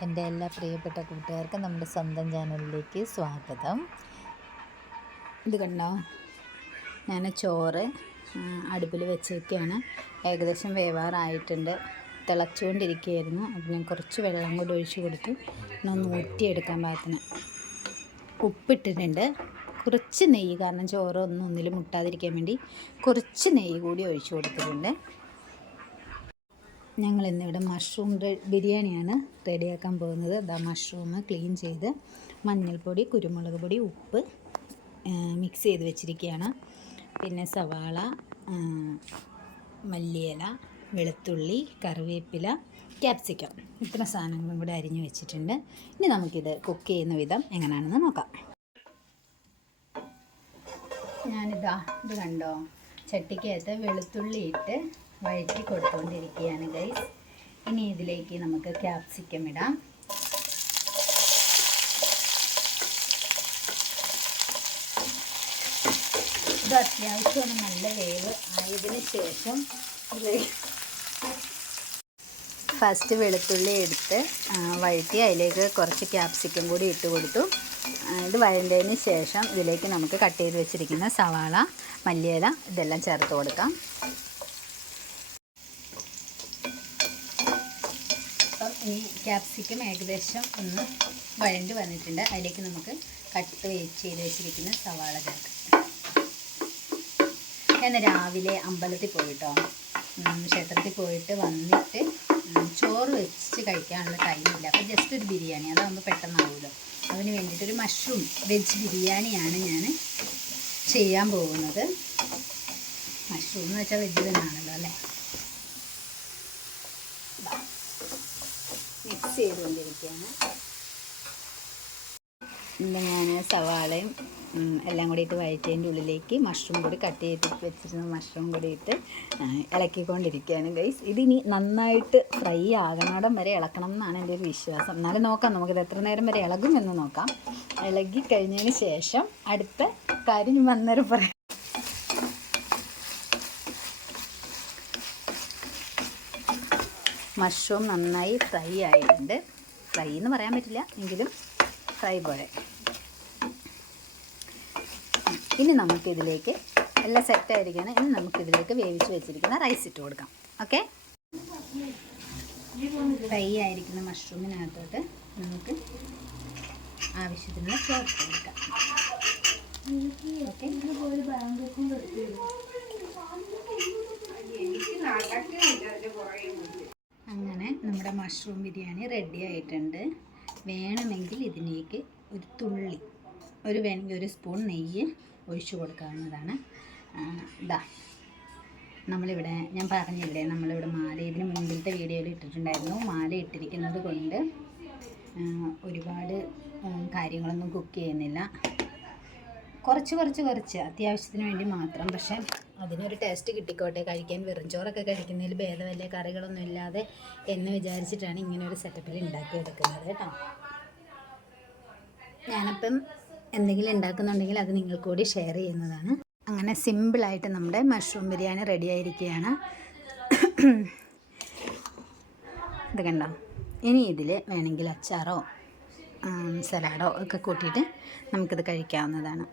എൻ്റെ എല്ലാ പ്രിയപ്പെട്ട കൂട്ടുകാർക്കും നമ്മുടെ സ്വന്തം ചാനലിലേക്ക് സ്വാഗതം. ഇത് കണ്ടോ, ഞാൻ ചോറ് അടുപ്പിൽ വെച്ചേക്കാണ്. ഏകദേശം വേവാറായിട്ടുണ്ട്. തിളച്ചുകൊണ്ടിരിക്കുകയായിരുന്നു. അത് ഞാൻ കുറച്ച് വെള്ളം കൂടി ഒഴിച്ച് കൊടുത്തു. ഒന്ന് ഊറ്റിയെടുക്കാൻ പാകത്തിന് ഉപ്പിട്ടിട്ടുണ്ട്. കുറച്ച് നെയ്യ്, കാരണം ചോറ് ഒന്നിൽ മുട്ടാതിരിക്കാൻ വേണ്ടി കുറച്ച് നെയ്യ് കൂടി ഒഴിച്ച് കൊടുത്തിട്ടുണ്ട്. ഞങ്ങൾ ഇന്നിവിടെ മഷ്റൂം ബിരിയാണിയാണ് റെഡിയാക്കാൻ പോകുന്നത്. അതാ മഷ്റൂം ക്ലീൻ ചെയ്ത് മഞ്ഞൾപ്പൊടി, കുരുമുളക് പൊടി, ഉപ്പ് മിക്സ് ചെയ്ത് വെച്ചിരിക്കുകയാണ്. പിന്നെ സവാള, മല്ലിയില, വെളുത്തുള്ളി, കറിവേപ്പില, ക്യാപ്സിക്കം, ഇത്ര സാധനങ്ങളും കൂടെ അരിഞ്ഞു വെച്ചിട്ടുണ്ട്. ഇനി നമുക്കിത് കുക്ക് ചെയ്യുന്ന വിധം എങ്ങനെയാണെന്ന് നോക്കാം. ഇത് കണ്ടോ, ചട്ടിക്കകത്ത് വെളുത്തുള്ളി ഇട്ട് വഴറ്റി കൊടുത്തുകൊണ്ടിരിക്കുകയാണ് ഗൈസ്. ഇനി ഇതിലേക്ക് നമുക്ക് ക്യാപ്സിക്കം ഇടാം. ഇത് അത്യാവശ്യം നല്ല വേവ് ആയതിനു ശേഷം ഫസ്റ്റ് വെളുത്തുള്ളി എടുത്ത് വഴറ്റി അതിലേക്ക് കുറച്ച് ക്യാപ്സിക്കം കൂടി ഇട്ട് കൊടുത്തു. ഇത് വഴണ്ടതിന് ശേഷം ഇതിലേക്ക് നമുക്ക് കട്ട് ചെയ്ത് വെച്ചിരിക്കുന്ന സവാള, മല്ലിയില ഇതെല്ലാം ചേർത്ത് കൊടുക്കാം. ഈ ക്യാപ്സിക്കം ഏകദേശം ഒന്ന് വഴണ്ട് വന്നിട്ടുണ്ട്. അതിലേക്ക് നമുക്ക് കട്ട് ചെയ്ത് വെച്ചിരിക്കുന്ന സവാള ചേർക്കാം. ഞാൻ രാവിലെ അമ്പലത്തിൽ പോയിട്ടോ, ക്ഷേത്രത്തിൽ പോയിട്ട് വന്നിട്ട് ചോറ് വെച്ച് കഴിക്കാനുള്ള ടൈമില്ല. അപ്പോൾ ജസ്റ്റ് ഒരു ബിരിയാണി, അതാകുമ്പോൾ പെട്ടെന്നാവുമല്ലോ. അതിന് വേണ്ടിയിട്ടൊരു മഷ്റൂം വെജ് ബിരിയാണിയാണ് ഞാൻ ചെയ്യാൻ പോകുന്നത്. മഷ്റൂം എന്ന് വെച്ചാൽ വെജ് തന്നെയാണല്ലോ അല്ലേ. മിക്സ് ചെയ്തുകൊണ്ടിരിക്കുകയാണ്. ഞാൻ സവാളയും എല്ലാം കൂടി ഇട്ട് വഴറ്റതിൻ്റെ ഉള്ളിലേക്ക് മഷ്റൂം കൂടി കട്ട് ചെയ്ത് വെച്ചിരുന്ന മഷ്റൂം കൂടി ഇട്ട് ഇളക്കിക്കൊണ്ടിരിക്കുകയാണ് ഗൈസ്. ഇതിനി നന്നായിട്ട് ഫ്രൈ ആകണോടം വരെ ഇളക്കണം എന്നാണ് എൻ്റെ ഒരു വിശ്വാസം. എന്നാലും നോക്കാം, നമുക്കിത് എത്ര നേരം വരെ ഇളകും എന്ന് നോക്കാം. ഇളകി കഴിഞ്ഞതിന് ശേഷം അടുത്ത കാര്യം വന്നേരം പറയാം. മഷ്റൂം നന്നായി ഫ്രൈ ആയിട്ടുണ്ട്. ഫ്രൈ എന്ന് പറയാൻ പറ്റില്ല, എങ്കിലും ഫ്രൈ പോലെ. ഇനി നമുക്കിതിലേക്ക് എല്ലാം സെറ്റായിരിക്കുകയാണ്. ഇനി നമുക്കിതിലേക്ക് വേവിച്ച് വെച്ചിരിക്കുന്ന റൈസ് ഇട്ട് കൊടുക്കാം. ഓക്കെ, ഫ്രൈ ആയിരിക്കുന്ന മഷ്റൂമിനകത്തോട്ട് നമുക്ക് ആവശ്യത്തിനുള്ള ചേർത്ത് കൊടുക്കാം. ഓക്കെ, അങ്ങനെ നമ്മുടെ മഷ്റൂം ബിരിയാണി റെഡി ആയിട്ടുണ്ട്. വേണമെങ്കിൽ ഇതിലേക്ക് ഒരു തുള്ളി, വേണമെങ്കിൽ ഒരു സ്പൂൺ നെയ്യ് ഒഴിച്ചു കൊടുക്കാവുന്നതാണ്. നമ്മളിവിടെ ഞാൻ പറഞ്ഞില്ലേ, നമ്മളിവിടെ മാല ഇതിന് മുൻപിലത്തെ വീഡിയോയിൽ ഇട്ടിട്ടുണ്ടായിരുന്നു. മാല ഇട്ടിരിക്കുന്നത് കൊണ്ട് ഒരുപാട് കാര്യങ്ങളൊന്നും കുക്ക് ചെയ്യുന്നില്ല. കുറച്ച് അത്യാവശ്യത്തിന് വേണ്ടി മാത്രം. പക്ഷേ അതിനൊരു ടേസ്റ്റ് കിട്ടിക്കോട്ടെ, കഴിക്കാൻ വെറും ചോറൊക്കെ കഴിക്കുന്നതിൽ ഭേദമല്ലേ കറികളൊന്നും ഇല്ലാതെ എന്ന് വിചാരിച്ചിട്ടാണ് ഇങ്ങനെ ഒരു സെറ്റപ്പിൽ ഉണ്ടാക്കിയെടുക്കുന്നത് കേട്ടോ. ഞാനപ്പം എന്തെങ്കിലും ഉണ്ടാക്കുന്നുണ്ടെങ്കിൽ അത് നിങ്ങൾക്ക് കൂടി ഷെയർ ചെയ്യുന്നതാണ്. അങ്ങനെ സിമ്പിളായിട്ട് നമ്മുടെ മഷ്റൂം ബിരിയാണി റെഡി ആയിരിക്കുകയാണ്. ഇത് കണ്ടോ, ഇനി ഇതിൽ വേണമെങ്കിൽ അച്ചാറോ സലാഡോ ഒക്കെ കൂട്ടിയിട്ട് നമുക്കിത് കഴിക്കാവുന്നതാണ്.